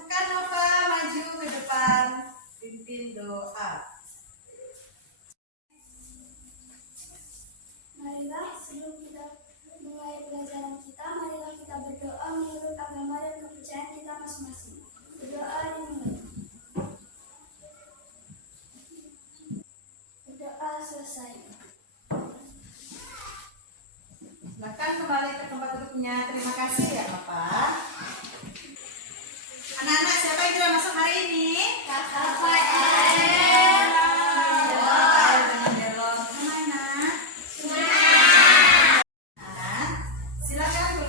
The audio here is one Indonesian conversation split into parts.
Silakan Nova maju ke depan, pimpin doa. Marilah sebelum kita mulai pelajaran kita, marilah kita berdoa menurut agama dan kepercayaan kita masing-masing. Berdoa dimulai. Berdoa selesai. Silakan kembali ke tempat duduknya. Terima kasih ya Bapak. Anak-anak, siapa yang sudah masuk hari ini?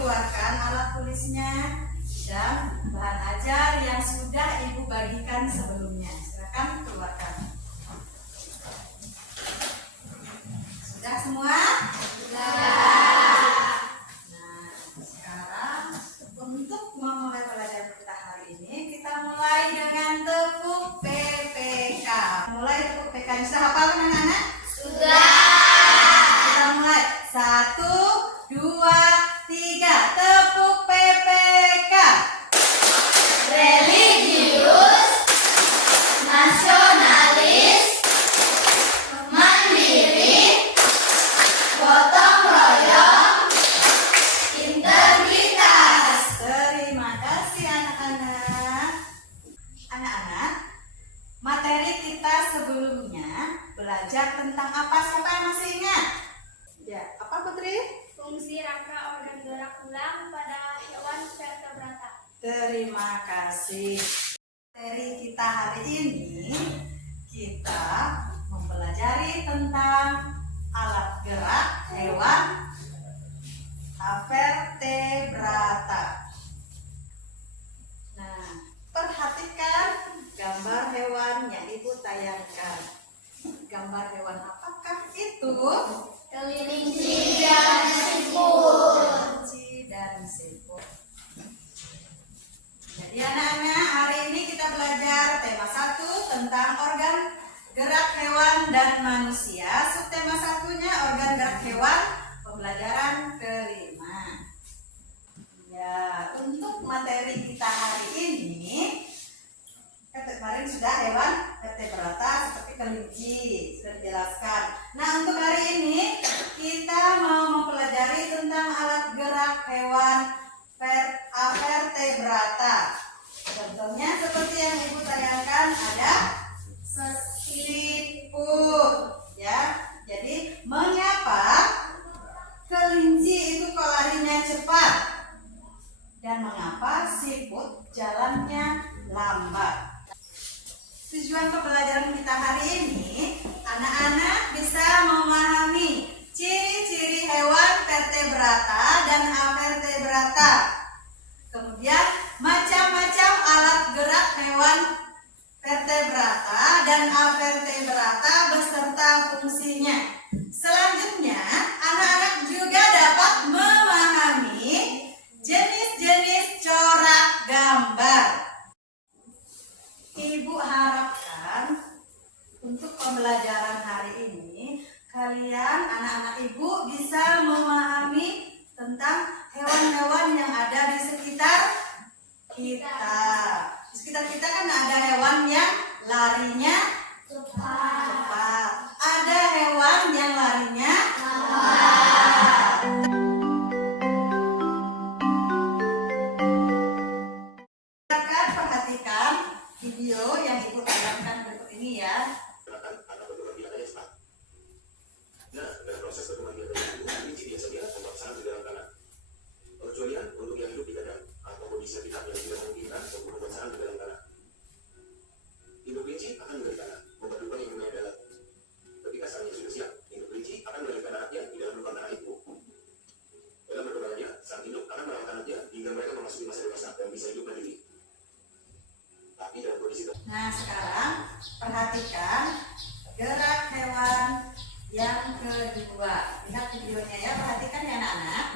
Keluarkan alat tulisnya dan bahan ajar yang sudah Ibu bagikan sebelumnya. Silakan keluarkan. Sudah semua? Sudah. Nah, sekarang untuk memulai pelajaran kita hari ini, kita mulai dengan tepuk PPK. Mulai tepuk PK. Sudah hafal anak-anak? Sudah. Kita mulai. 1, 2, 3. Tepuk PPK. Religius, nasionalis, mandiri, gotong royong, integritas. Terima kasih anak-anak. Anak-anak, materi kita sebelumnya belajar tentang apa? Siapa yang masih ingat? Ya, apa Putri? Fungsi rangka organ gerak tulang pada hewan vertebrata. Terima kasih. Materi kita hari ini kita mempelajari tentang alat gerak hewan vertebrata. Nah, perhatikan gambar hewan yang Ibu tayangkan. Gambar hewan apakah itu? Kelinci dan siput. Kelinci dan siput. Jadi anak-anak, hari ini kita belajar tema 1 tentang organ gerak hewan dan manusia. Subtema 1-nya organ gerak hewan, pembelajaran kelima. Ya, untuk materi kita hari ini, kemarin sudah hewan vertebrata seperti kelinci, sudah dijelaskan. Nah, untuk hari ini kita mau mempelajari tentang alat gerak hewan vertebrata. Contohnya seperti yang Ibu tayangkan ada siput, ya. Jadi mengapa kelinci itu kok larinya cepat dan mengapa siput jalannya lambat? Tujuan pembelajaran kita hari ini, anak-anak bisa memahami ciri-ciri hewan vertebrata dan avertebrata. Kemudian macam-macam alat gerak hewan vertebrata dan avertebrata beserta fungsinya. Selanjutnya, anak-anak juga dapat memahami jenis-jenis corak gambar. Ibu harapkan untuk pembelajaran hari ini kalian anak-anak Ibu bisa memahami tentang hewan-hewan yang ada di sekitar kita. Di sekitar kita kan ada hewan yang larinya cepat. Ada hewan yang larinya lambat. Perhatikan video yang Ibu tayangkan berikut ini ya. Nah, dalam proses perkembangan biologi itu, kelinci biasanya membuat sarang di dalam tanah. Pengecualian untuk yang hidup di kandang atau kondisi sekitar yang tidak memungkinkan untuk membuat sarang di dalam tanah. Induk kelinci akan menggali tanah, membuat lubang yang lumayan dalam. Ketika sarangnya sudah siap, induk kelinci akan menggali anaknya di dalam lubang tanah itu. Dalam perkembangannya, sang induk akan merawat anaknya hingga mereka memasuki masa dewasa dan bisa hidup mandiri. Tapi dalam kondisi Nah, sekarang perhatikan gerak hewan yang kedua. Lihat videonya ya, perhatikan ya anak-anak.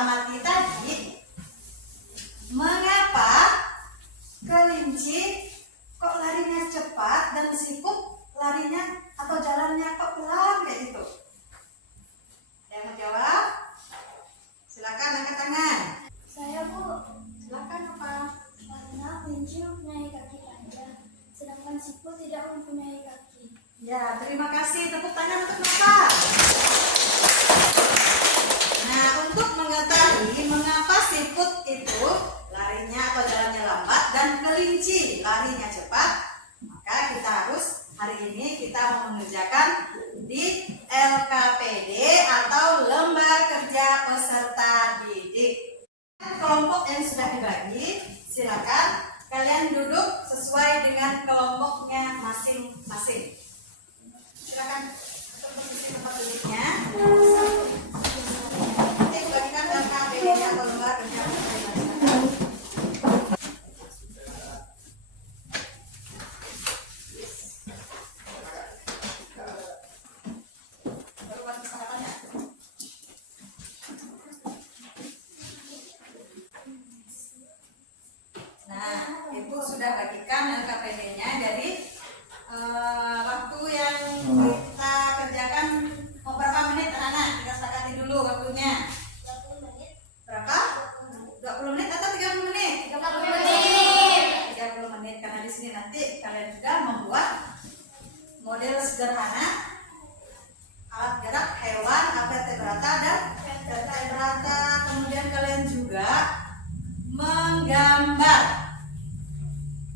amati tadi, mengapa kelinci kok larinya cepat dan siput larinya atau jalannya kok pelan kayak gitu? Ada yang mau jawab? Silakan angkat tangan. Saya, Bu. Silakan apa? Karena kelinci mempunyai kaki panjang, sedangkan siput tidak mempunyai kaki. Ya, terima kasih. Tepuk tangan untuk Bapak. Nah, untuk mengetahui mengapa siput itu larinya atau jalannya lambat dan kelinci larinya cepat, maka kita harus hari ini kita mau mengerjakan di LKPD atau Lembar Kerja Peserta Didik. Kelompok yang sudah dibagi, silakan kalian duduk sesuai dengan kelompoknya masing-masing. Silakan untuk posisi tempat duduknya. Nanti bagikan LKPD-nya atau Lembar Kerja Peserta Didik. Nah, Ibu sudah bagikan LKPD-nya dari waktu yang kita kerjakan mau berapa menit anak-anak? Kita sepakati dulu waktunya. 20 menit. Berapa? 20 menit atau 30 menit? 30 menit. 30 menit karena di sini nanti kalian juga membuat model sederhana alat gerak hewan, vertebrata dan vertebrata. Kemudian kalian juga menggambar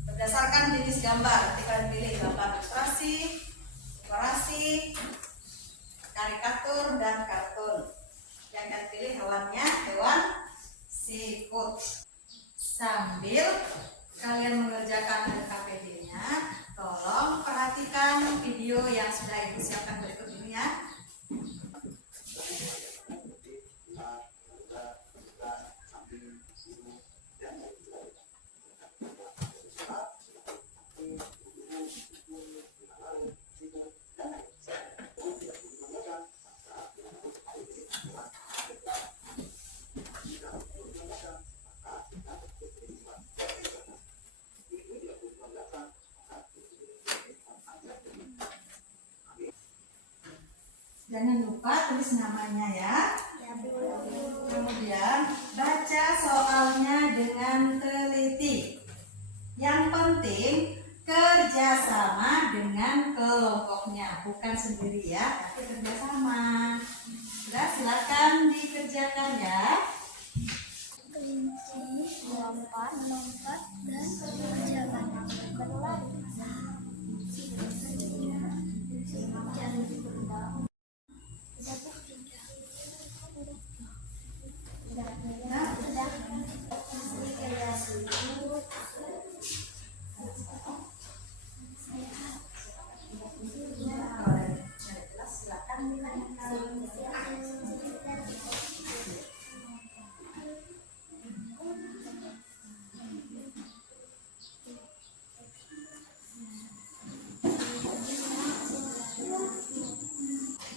berdasarkan jenis gambar. Nanti kalian pilih gambar ilustrasi, dekorasi, karikatur, dan kartun. Yang kalian pilih hewannya hewan siput. Sambil kalian mengerjakan LKPD-nya, tolong perhatikan video yang sudah Ibu siapkan berikut ini ya. Jangan lupa tulis namanya ya. Kemudian baca soalnya dengan teliti. Yang penting kerjasama dengan kelompoknya, bukan sendiri ya, tapi kerjasama. Sudah, silakan dikerjakan ya. Kelinci melompat, dan berjalan, berlari. Jalan berulang.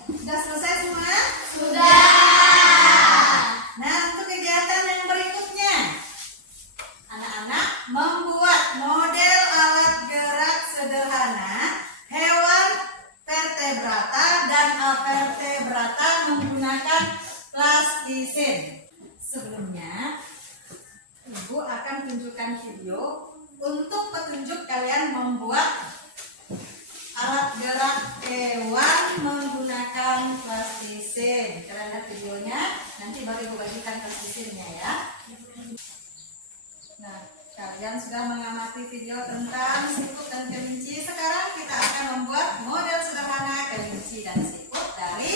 Sudah selesai semua? Sudah. Nah, untuk kegiatan yang berikutnya, anak-anak membuat model alat gerak sederhana hewan vertebrata dan avertebrata menggunakan plastisin. Sebelumnya, Ibu akan tunjukkan video untuk petunjuk kalian membuat alat gerak hewan menggunakan plastisin. Kalian lihat videonya, nanti baru Ibu bagikan plastisinnya ya. Nah, kalian sudah mengamati video tentang siput dan kelinci. Sekarang kita akan membuat model sederhana kelinci dan siput dari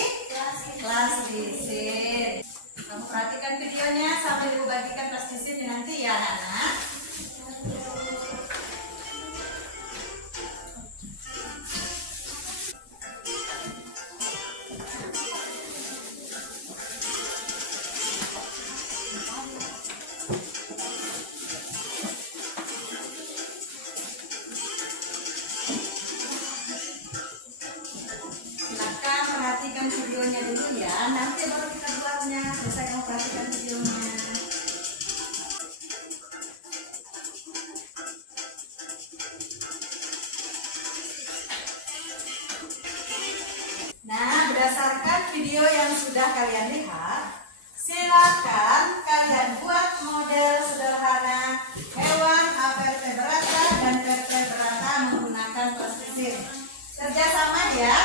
plastisin. Kamu perhatikan videonya sambil Ibu bagikan plastisinnya nanti ya anak-anak. Silakan perhatikan videonya dulu ya, nanti baru kita buat alatnya. Selesai kamu perhatikan videonya. Nah, berdasarkan video yang sudah kalian lihat, silakan kalian buat model sederhana hewan vertebrata dan vertebrata menggunakan plastisir. Kerjasama ya.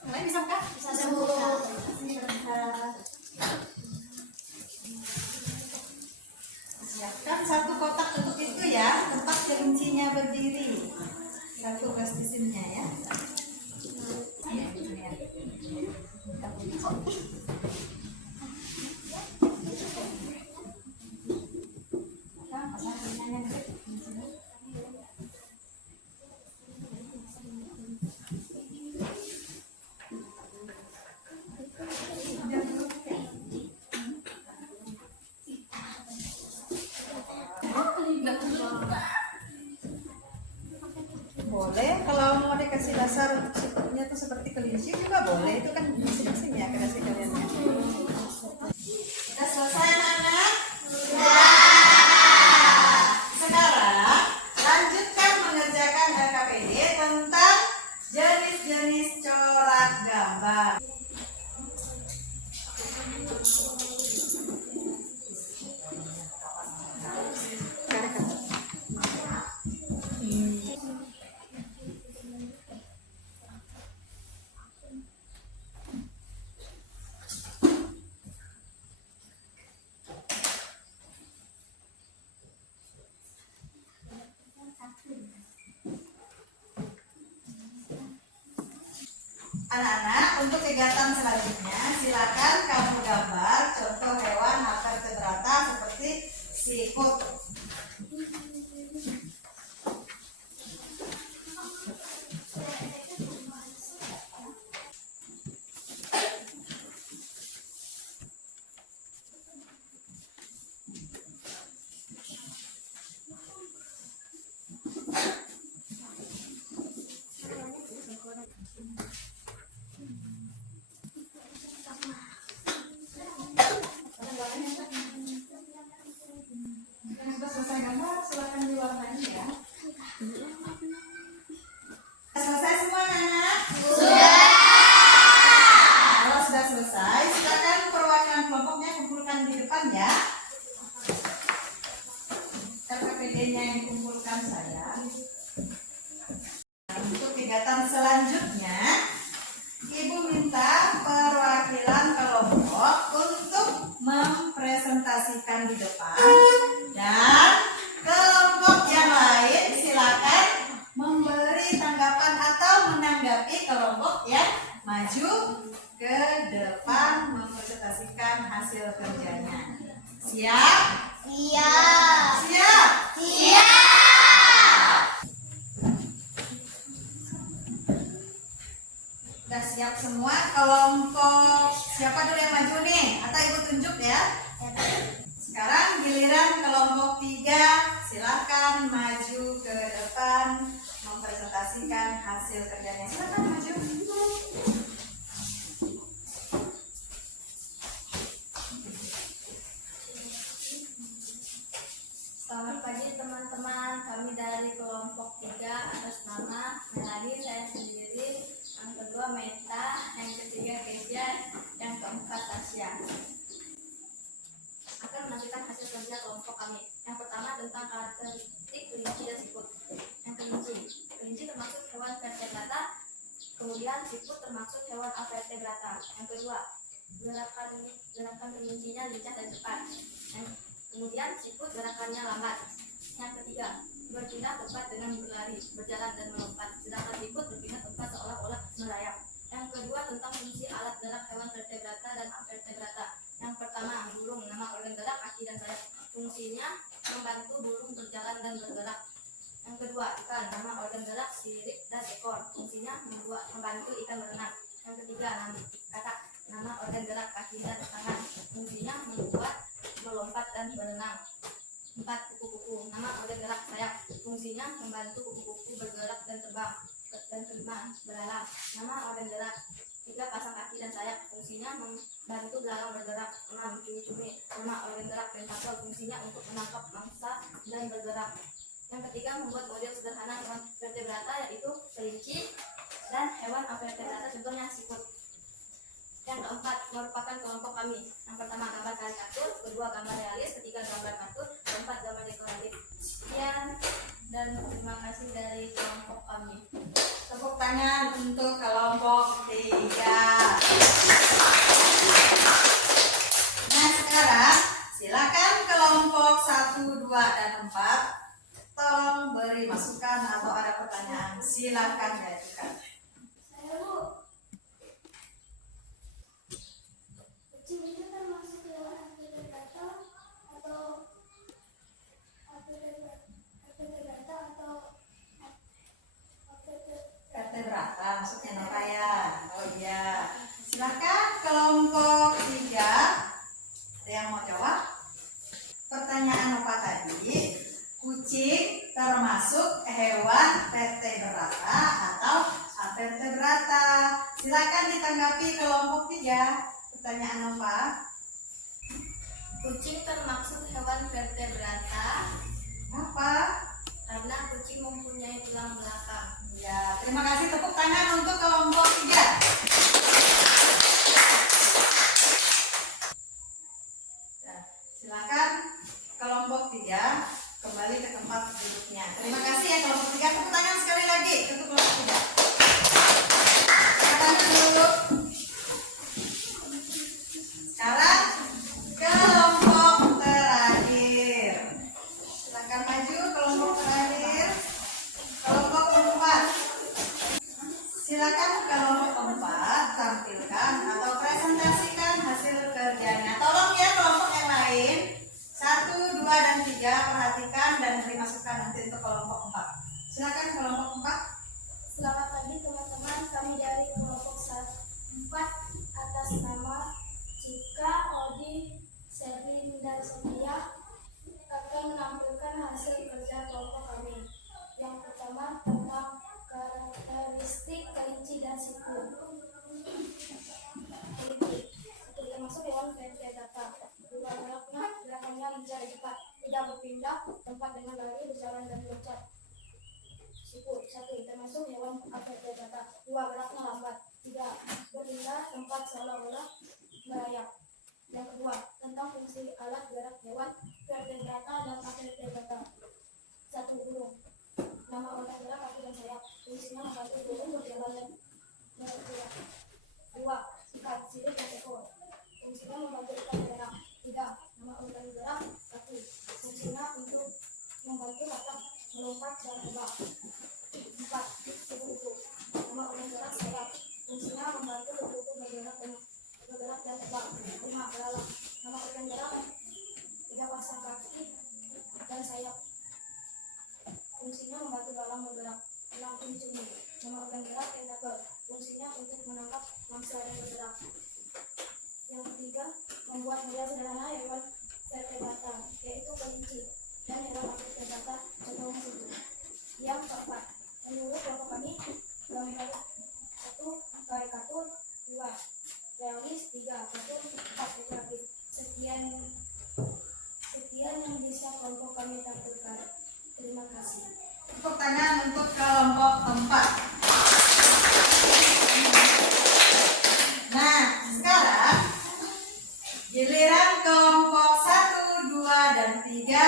Mulai bisa kak? Bisa sembuh. Siapkan satu kotak untuk itu ya, tempat kelincinya berdiri. Satu plastisirnya ya. Boleh, kalau mau dikasih dasar sifatnya tuh seperti kelinci juga boleh. Itu kan masing-masing ya kreasi kalian. Sudah selesai anak-anak? Sekarang lanjutkan mengerjakan LKPD tentang jenis-jenis corak gambar. Anak-anak, untuk kegiatan selanjutnya silakan kamu gambar contoh hewan vertebrata seperti siput. Sudah selesai gambar, silakan diwarnai ya. Selesai semua anak? Sudah. Kalau sudah selesai, silakan perwakilan kelompoknya kumpulkan di depan ya. LKPD-nya yang dikumpulkan saya. Untuk kegiatan selanjutnya, Ibu minta perwakilan kelompok untuk mempresentasikan di depan, dan kelompok yang lain silakan memberi tanggapan atau menanggapi kelompok yang maju ke depan mempresentasikan hasil kerjanya. Siap? Siap. Siap? Siap. Udah siap semua? Kelompok siapa dulu yang maju nih? Atau Ibu tunjuk ya? Sekarang giliran kelompok 3, silakan maju ke depan mempresentasikan hasil kerjanya. Silakan maju. Selamat pagi teman-teman, kami dari kelompok 3 atas nama Melani, saya sendiri, yang kedua Meta, yang ketiga Kesia, yang keempat Tasya. Akan menunjukkan hasil kerja kelompok kami. Yang pertama tentang karakteristik kelinci dan siput. Yang kelinci termasuk hewan vertebrata, kemudian siput termasuk hewan avertebrata. Yang kedua, gerakan kelincinya lincah dan cepat. Kemudian siput gerakannya lambat. Yang ketiga, berpindah tempat dengan berlari, berjalan dan melompat. Sedangkan siput berpindah tempat seolah-olah merayap. Yang kedua tentang fungsi alat gerak hewan vertebrata dan avertebrata. Yang pertama, burung, nama organ gerak, kaki dan sayap. Fungsinya membantu burung berjalan dan bergerak. Yang kedua, ikan, nama organ gerak, sirip dan ekor. Fungsinya membantu ikan berenang. Yang ketiga, katak, nama organ gerak, kaki dan tangan. Fungsinya membuat melompat dan berenang. 4. Kupu-kupu. Nama organ gerak sayap. Fungsinya membantu kupu-kupu bergerak dan terbang. Dan terbang belalang. Nama organ gerak. 3. Pasang kaki dan sayap. Fungsinya membantu belalang bergerak. 6. Cumi-cumi. Nama organ gerak tentakel. Fungsinya untuk menangkap mangsa dan bergerak. Yang ketiga, membuat model sederhana hewan vertebrata, yaitu kelinci dan hewan avertebrata, contohnya siput. Yang keempat, merupakan kelompok kami. Yang pertama, gambar karikatur. Kedua, gambar realis. Ketiga, gambar kartun. Keempat, gambar dekoratif. Sekian dan terima kasih dari kelompok kami. Tepuk tangan untuk kelompok 3. Nah, sekarang silakan kelompok 1, 2, dan 4 tolong beri masukan atau ada pertanyaan, silakan diajukan. Saya Bu. Kucing itu termasuk hewan avertebrata atau Vertebrata maksudnya apa ya? Oh iya. Silakan kelompok 3. Ada yang mau jawab? Pertanyaan apa tadi? Kucing termasuk hewan vertebrata atau avertebrata? Silakan ditanggapi kelompok 3. Pertanyaan apa? Kucing termasuk hewan vertebrata Apa? karena kucing mempunyai tulang belakang. Ya, terima kasih, tepuk tangan untuk kelompok 3. Nah, silakan kelompok 3 kembali ke tempat duduknya. Terima kasih ya kelompok 3. Tepuk tangan sekali lagi untuk kelompok 3. Silakan duduk. Sekarang kelompok terakhir. Silakan maju kelompok terakhir. Kelompok 4. Silakan kelompok 4 tampilkan atau presentasikan hasil kerjanya. Tolong ya kelompok yang lain. 1, 2, dan 3 perhatikan dan beri masukan nanti untuk kelompok 4. Silakan kelompok 4. Selamat pagi teman-teman, kami dari kelompok 4 atas nama Cika, Odi, Sherlyn, dan Sophia akan menampilkan hasil kerja kelompok kami. Yang pertama tentang karakteristik kelinci dan siput. Kelinci termasuk hewan vertebrata. Gerakannya lincah cepat, tidak berpindah tempat dengan lari, berjalan dan loncat. Siput 1 termasuk hewan avertebrata. 2 geraknya lambat. 3 berpindah tempat seolah-olah merayap. Yang kedua tentang fungsi alat gerak hewan vertebrata dan avertebrata. 1 burung. Nama organ gerak kaki dan sayap. Fungsinya membantu burung berjalan dan bergerak. 2 ikan, sirip dan ekor. Fungsinya membantu ikan bergerak. 3 nama organ gerak kaki. Fungsinya untuk membantu katak melompat dan terbang. 4 kupu-kupu. Nama organ gerak sayap. Fungsinya membantu kupu-kupu bergerak dan terbang. 5 belalang. Nama organ gerak 3 pasang kaki dan sayap. Fungsinya membantu belalang bergerak. 6 cumi-cumi. Nama organ gerak tentakel. Fungsinya untuk menangkap mangsa dan bergerak. Yang ketiga, membuat model sederhana hewan vertebrata, yaitu kelinci dan hewan avertebrata, contohnya siput. Yang keempat, menurut kelompok kami, gambar 1 karikatur, 2 realis, 3 kartun, 4 dekoratif. Sekian yang bisa kelompok kami tampilkan. Terima kasih. Tepuk tangan untuk kelompok 4. Nah, sekarang giliran kelompok 1, 2, dan 3.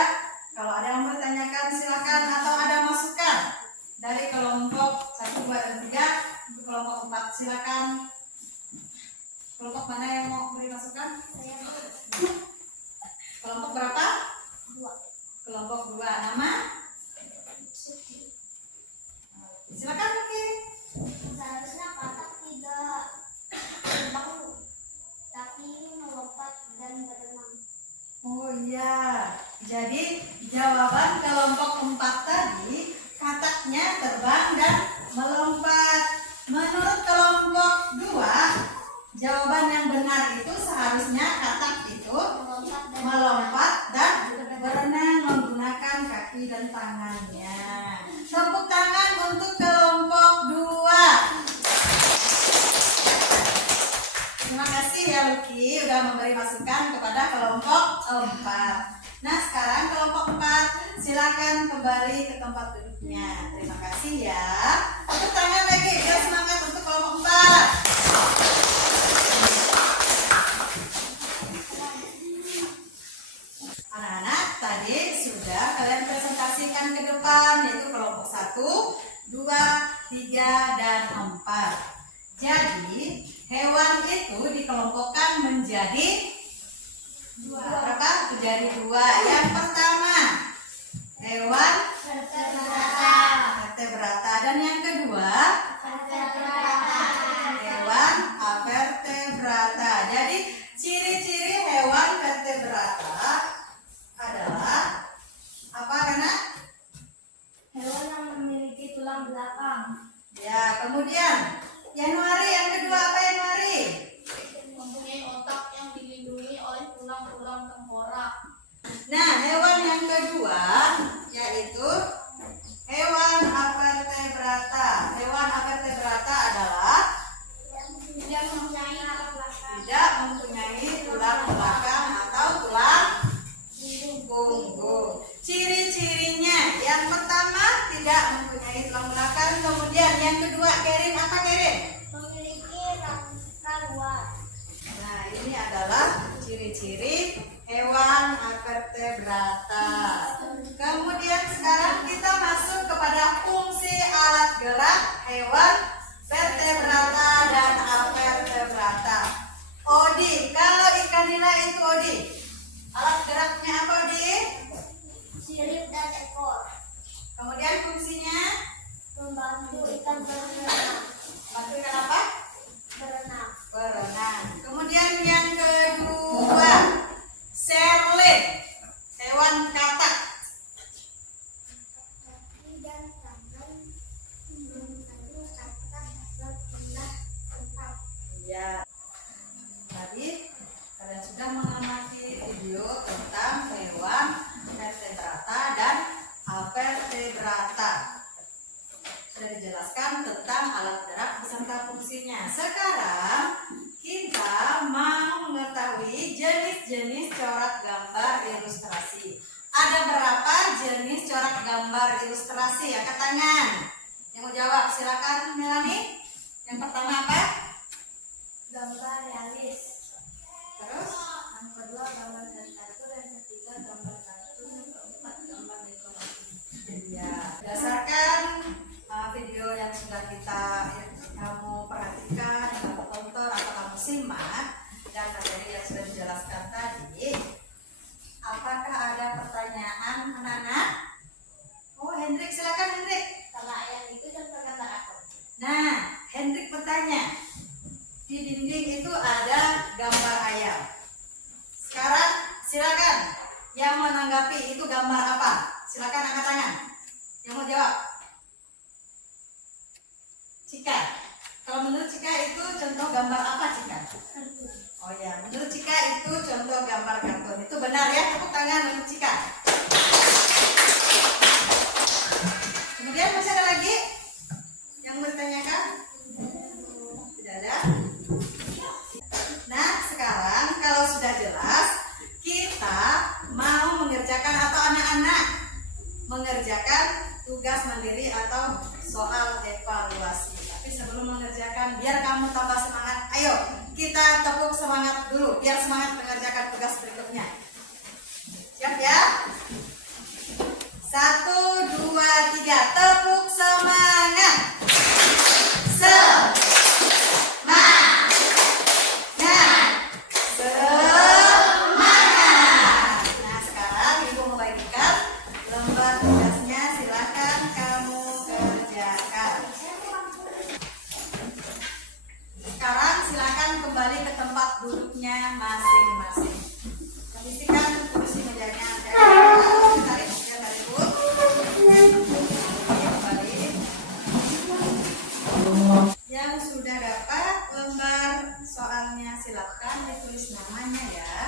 Kalau ada yang bertanyakan silakan atau ada masukan dari kelompok 1, 2, dan 3 untuk kelompok 4. Silakan. Kelompok mana yang mau beri masukan? Saya Kelompok berapa? 2. Kelompok 2. Nama? Silakan Luki. Seharusnya katak tidak terbang, tapi melompat dan berenang. Oh iya. Jadi jawaban kelompok 4 tadi kataknya terbang dan melompat. Menurut kelompok 2, jawaban yang benar itu seharusnya katak itu melompat dan berenang. Selki udah memberi masukan kepada kelompok 4. Nah, sekarang kelompok 4 silakan kembali ke tempat duduknya. Terima kasih ya. Tepuk tangan lagi, biar semangat untuk kelompok 4. Anak-anak, tadi sudah kalian presentasikan ke depan, yaitu kelompok 1, 2, 3, dan 4. Jadi, hewan itu dikelompokkan menjadi berapa? Menjadi 2. Yang pertama, hewan vertebrata. Dan yang kedua, hewan avertebrata. Jadi, ciri-ciri hewan vertebrata adalah apa, Kana? Hewan yang memiliki tulang belakang, Ya, kemudian Januari, yang kedua apa Januari? mempunyai otak yang dilindungi oleh tulang-tulang tengkorak. Nah, hewan yang kedua yaitu hewan avertebrata. Hewan avertebrata adalah Tidak mempunyai tulang belakang. tidak mempunyai tulang belakang atau tulang punggung. Ciri-cirinya, yang pertama tidak mempunyai tulang belakang. Kemudian yang kedua, Kerin, apa Kerin? Memiliki rangka luas. Nah, ini adalah ciri-ciri hewan avertebrata. Kemudian sekarang kita masuk kepada fungsi alat gerak hewan vertebrata dan avertebrata. Odi, kalau ikan nila itu Odi, alat geraknya apa Odi? Sirip dan ekor. Kemudian fungsinya Membantu ikan berenang. bantu ikan apa? Berenang. Berenang. Kemudian yang kedua, serlet, hewan katak. Kaki dan tangan membantu katak berpindah tempat. Ya. Tadi kalian sudah mengamati video tentang hewan vertebrata dan avertebrata. Sudah dijelaskan tentang alat gerak beserta fungsinya. Sekarang kita mau mengetahui jenis-jenis corak gambar ilustrasi. Ada berapa jenis corak gambar ilustrasi? Angkat tangan. Yang mau jawab silakan Melani. Yang pertama apa? Gambar realis. Terus? Yang kedua gambar karikatur. Yang ketiga gambar kartun. Yang keempat gambar dekorasi. Ya, berdasarkan video yang sudah kamu perhatikan, kamu tonton atau kamu simak, dan materi yang sudah dijelaskan tadi, apakah ada pertanyaan anak-anak? Oh, Hendrik, silakan Hendrik. Kalau ayam itu contoh gambar apa? Nah, Hendrik bertanya, di dinding itu ada gambar ayam. Sekarang silakan yang menanggapi itu gambar apa? Silakan angkat tangan. Yang mau jawab? Cika. Kalau menurut Cika itu contoh gambar apa Cika? Oh ya, menurut Cika itu contoh gambar kartun. Itu benar ya? Tepuk tangan untuk Cika. Kemudian masih ada lagi yang mau ditanyakan? Tidak ada? Nah, sekarang kalau sudah jelas, kita mau mengerjakan atau anak-anak mengerjakan tugas mandiri atau soal evaluasi. Tapi sebelum mengerjakan, biar kamu tambah semangat, ayo kita tepuk semangat dulu, biar semangat mengerjakan tugas berikutnya. Siap ya? 1, 2, 3, tepuk semangat. Semangat. Nah, sekarang Ibu membagikan lembar tugasnya, silakan kamu kerjakan. Sekarang silakan kembali ke tempat duduknya masing-masing. Kondisikan kursi mejanya. Tarik Bu. Kembali. Yang sudah dapat lembar soalnya silakan ditulis namanya ya.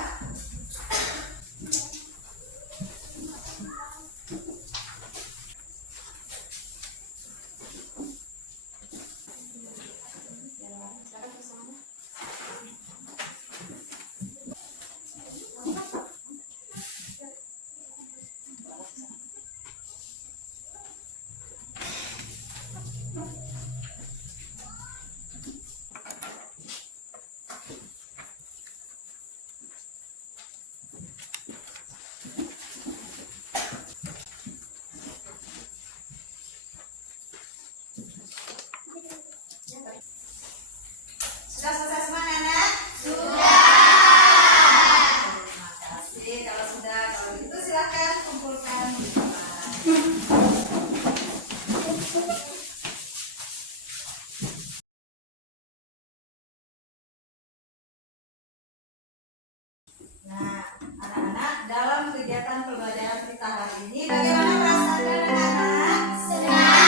Nah, anak-anak, dalam kegiatan pembelajaran kita hari ini, bagaimana perasaan anak-anak? Senang.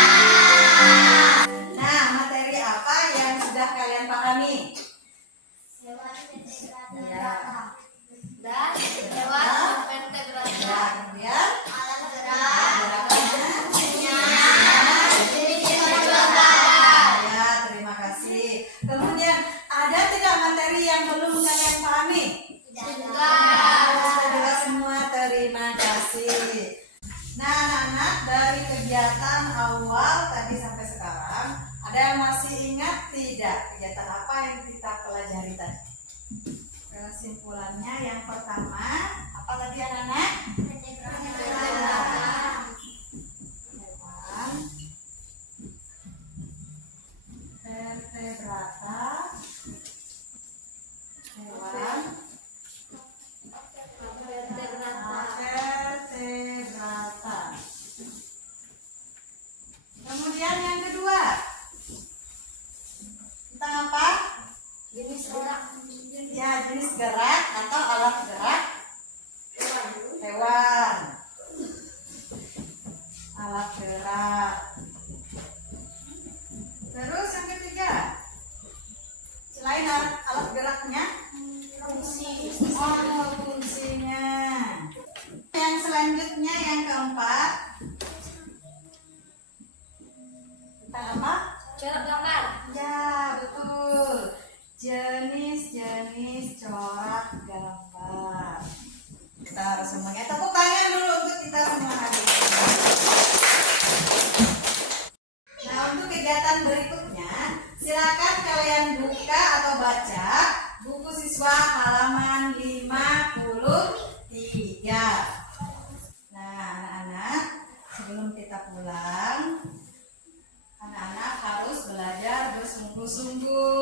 Nah, materi apa yang sudah kalian pahami? Hewan vertebrata Ya. dan hewan vertebrata. Ya, kemudian Alat gerak. gerakannya. Jenis Ya, terima kasih. Kemudian, ada tidak materi yang belum kalian pahami? Sudah jelas semua, terima kasih. Nah, anak-anak, dari kegiatan awal tadi sampai sekarang, ada yang masih ingat tidak kegiatan apa yang kita pelajari tadi? Kesimpulannya yang pertama, apa tadi anak-anak? Hewan vertebrata, hewan vertebrata. Kemudian yang kedua, tentang apa? Jenis gerak. Ya, jenis gerak atau alat gerak hewan. Alat gerak. Terus yang ketiga, selain alat geraknya, fungsinya. Yang selanjutnya yang keempat, tentang apa? Corak gambar. Ya, betul. Jenis-jenis corak gambar. Kita harus semuanya tepuk tangan dulu untuk kita semua hari ini. Nah, untuk kegiatan berikutnya, silakan kalian buka atau baca buku siswa halaman 53. Nah, anak-anak, sebelum kita pulang, anak-anak harus belajar bersungguh-sungguh.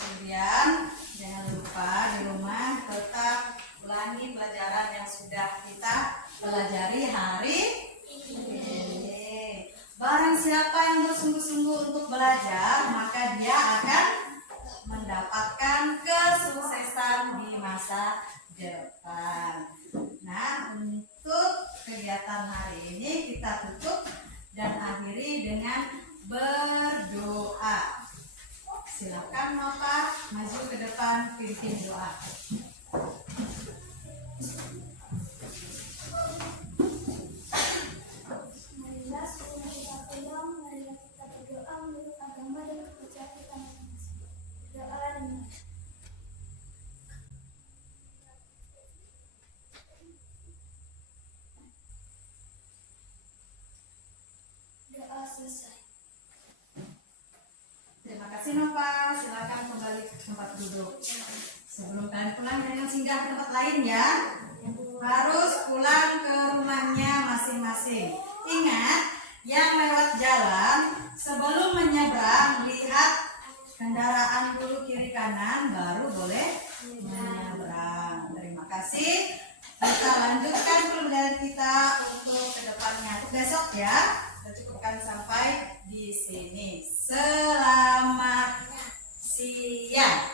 Kemudian jangan lupa di rumah tetap ulangi pelajaran yang sudah kita pelajari hari ini. Barang siapa yang bersungguh-sungguh untuk belajar, maka dia akan mendapatkan kesuksesan di masa depan. Nah, untuk kegiatan hari ini kita tutup dan akhiri dengan berdoa. Silakan Nova maju ke depan pimpin doa. Marilah sebelum kita pulang, marilah kita berdoa menurut agama dan kepercayaan kita masing-masing. Doa dengan doa selesai. Terima kasih Nova. Silakan kembali ke tempat duduk. Sebelum kalian pulang jangan singgah ke tempat lain ya. Harus pulang ke rumahnya masing-masing. Ingat, yang lewat jalan sebelum menyeberang lihat kendaraan dulu kiri kanan baru boleh menyeberang. Terima kasih. Kita lanjutkan pembelajaran kita untuk kedepannya. Untuk besok ya. Kita cukupkan sampai di sini. Selamat siang.